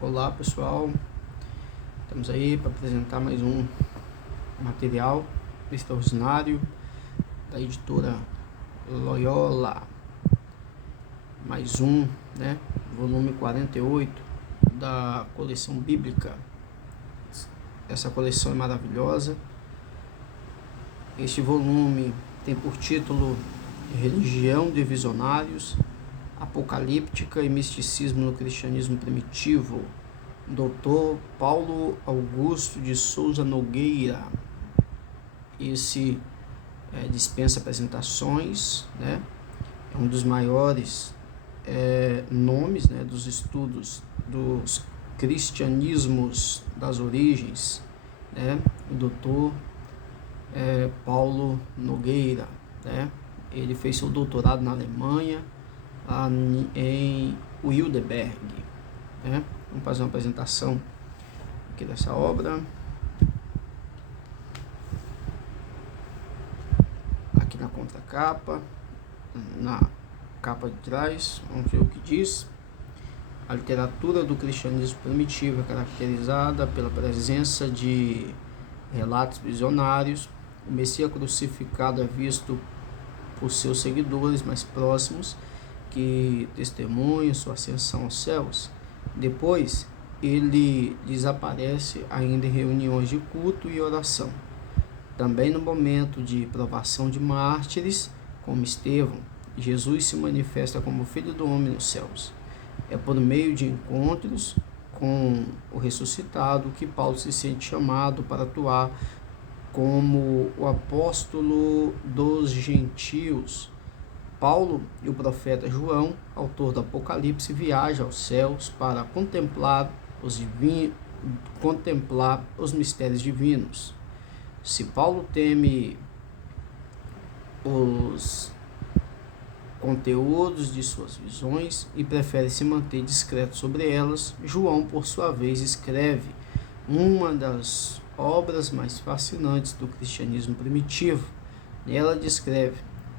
Olá pessoal, estamos aí para apresentar mais um material extraordinário da editora Loyola, mais um, volume 48 da coleção bíblica. Essa coleção é maravilhosa. Este volume tem por título Religião de Visionários, Apocalíptica e Misticismo no Cristianismo Primitivo, Dr. Paulo Augusto de Souza Nogueira. Esse dispensa apresentações, é um dos maiores nomes dos estudos dos cristianismos das origens, o Dr. Paulo Nogueira, ele fez seu doutorado na Alemanha, lá em Heidelberg, Vamos fazer uma apresentação aqui dessa obra. Aqui na contracapa, na capa de trás, vamos ver o que diz. A literatura do cristianismo primitivo é caracterizada pela presença de relatos visionários. O Messias crucificado é visto por seus seguidores mais próximos, que testemunham sua ascensão aos céus. Depois, ele desaparece ainda em reuniões de culto e oração. Também no momento de provação de mártires, como Estevão, Jesus se manifesta como Filho do Homem nos céus. É por meio de encontros com o ressuscitado que Paulo se sente chamado para atuar como o apóstolo dos gentios. Paulo e o profeta João, autor do Apocalipse, viajam aos céus para contemplar os mistérios divinos. Se Paulo teme os conteúdos de suas visões e prefere se manter discreto sobre elas, João, por sua vez, escreve uma das obras mais fascinantes do cristianismo primitivo. Nela descreve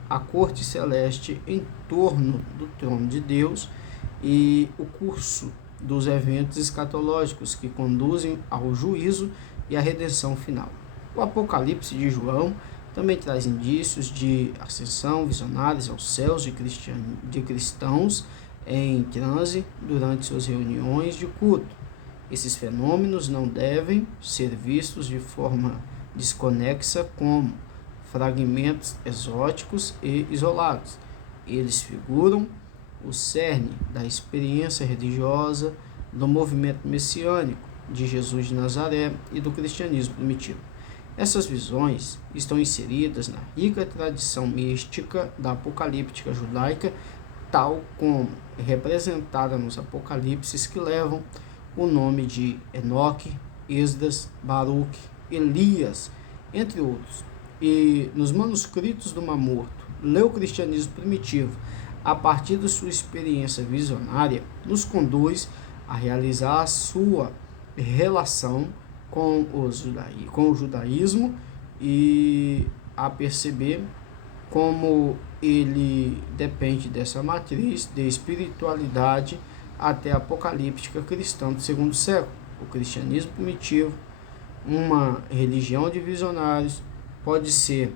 a corte celeste em torno do trono de Deus e o curso dos eventos escatológicos que conduzem ao juízo e à redenção final. O Apocalipse de João também traz indícios de ascensão visionários aos céus de cristãos em transe durante suas reuniões de culto. Esses fenômenos não devem ser vistos de forma desconexa como fragmentos exóticos e isolados. Eles figuram o cerne da experiência religiosa do movimento messiânico de Jesus de Nazaré e do cristianismo primitivo. Essas visões estão inseridas na rica tradição mística da apocalíptica judaica, tal como representada nos apocalipses que levam o nome de Enoque, Esdras, Baruque, Elias, entre outros. E nos manuscritos do Mar Morto, ler o cristianismo primitivo a partir da sua experiência visionária nos conduz a realizar a sua relação com o judaísmo e a perceber como ele depende dessa matriz de espiritualidade até a apocalíptica cristã do segundo século. O cristianismo primitivo, uma religião de visionários, pode ser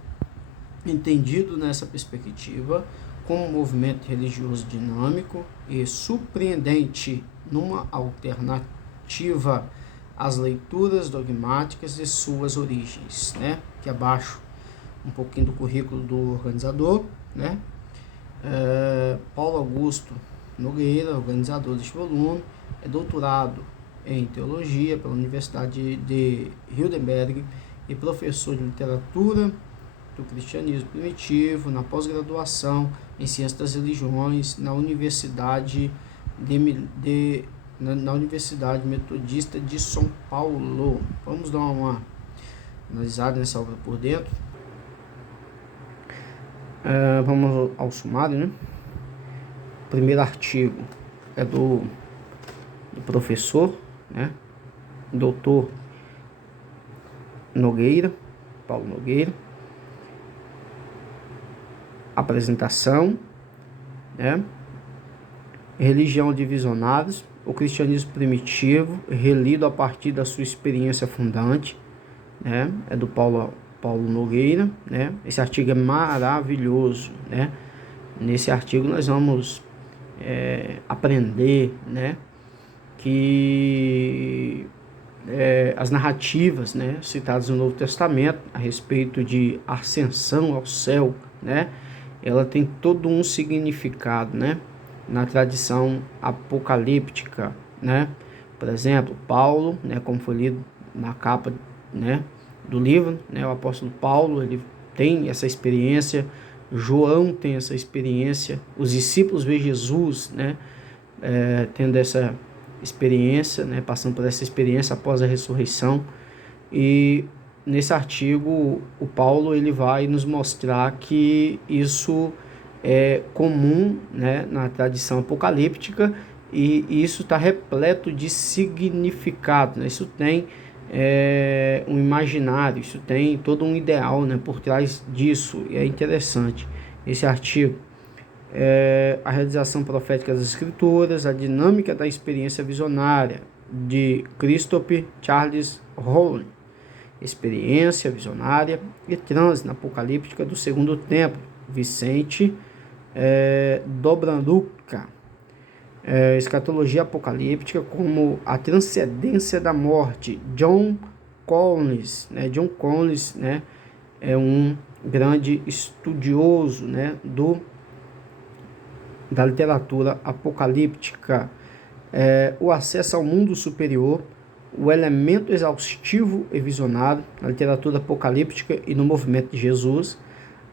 entendido nessa perspectiva como um movimento religioso dinâmico e surpreendente numa alternativa às leituras dogmáticas de suas origens, Aqui abaixo um pouquinho do currículo do organizador, Paulo Augusto Nogueira, organizador deste volume, é doutorado em teologia pela Universidade de Heidelberg e professor de literatura do cristianismo primitivo na pós-graduação em ciências das religiões na Universidade Metodista de São Paulo. Vamos dar uma analisada nessa obra por dentro. Vamos ao sumário, O primeiro artigo é do professor, doutor Nogueira, Paulo Nogueira. Apresentação, Religião de Visionários, o cristianismo primitivo, relido a partir da sua experiência fundante, né? É do Paulo Nogueira, né? Esse artigo é maravilhoso, né? Nesse artigo nós vamos aprender, né, que as narrativas, né, citadas no Novo Testamento a respeito de ascensão ao céu, né, ela tem todo um significado, né, na tradição apocalíptica, né. Por exemplo, Paulo, né, como foi lido na capa, né, do livro, né, o apóstolo Paulo, ele tem essa experiência. João tem essa experiência, os discípulos veem Jesus, né, tendo essa experiência, né, passando por essa experiência após a ressurreição. E nesse artigo o Paulo ele vai nos mostrar que isso é comum, né, na tradição apocalíptica, e isso está repleto de significado, né? Isso tem um imaginário, isso tem todo um ideal, né, por trás disso, e é interessante esse artigo. A realização profética das Escrituras, a dinâmica da experiência visionária, de Christopher Charles Rowland, experiência visionária e transe apocalíptica do segundo tempo, Vicente Dobranduca. Escatologia apocalíptica como a transcendência da morte, John Collins, né? John Collins, né, é um grande estudioso, né, da literatura apocalíptica. O acesso ao mundo superior, o elemento exaustivo e visionário na literatura apocalíptica e no movimento de Jesus,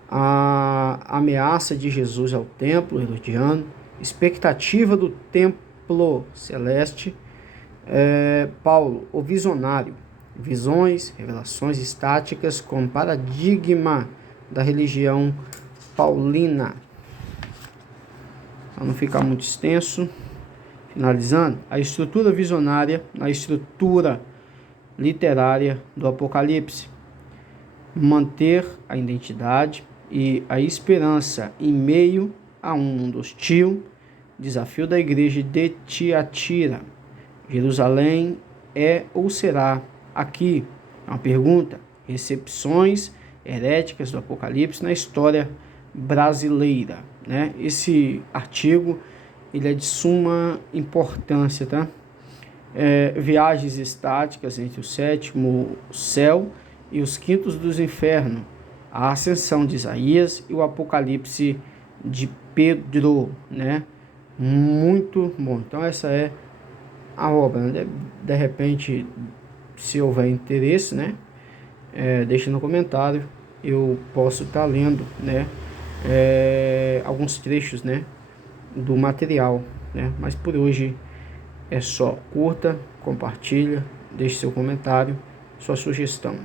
a ameaça de Jesus ao templo herodiano, expectativa do templo celeste. Paulo, o visionário, visões, revelações estáticas como paradigma da religião paulina. Para não ficar muito extenso, finalizando, a estrutura visionária na estrutura literária do Apocalipse. Manter a identidade e a esperança em meio a um mundo hostil. Desafio da igreja de Tiatira. Jerusalém é ou será aqui? É uma pergunta. Recepções heréticas do Apocalipse na história brasileira, né? Esse artigo ele é de suma importância, tá? Viagens estáticas entre o sétimo céu e os quintos dos infernos, a ascensão de Isaías e o Apocalipse de Pedro, né? Muito bom. Então essa é a obra, né? De repente, se houver interesse, né, deixa no comentário, eu posso estar lendo, né, alguns trechos, né, do material, né? Mas por hoje é só. Curta, compartilha, deixe seu comentário, sua sugestão.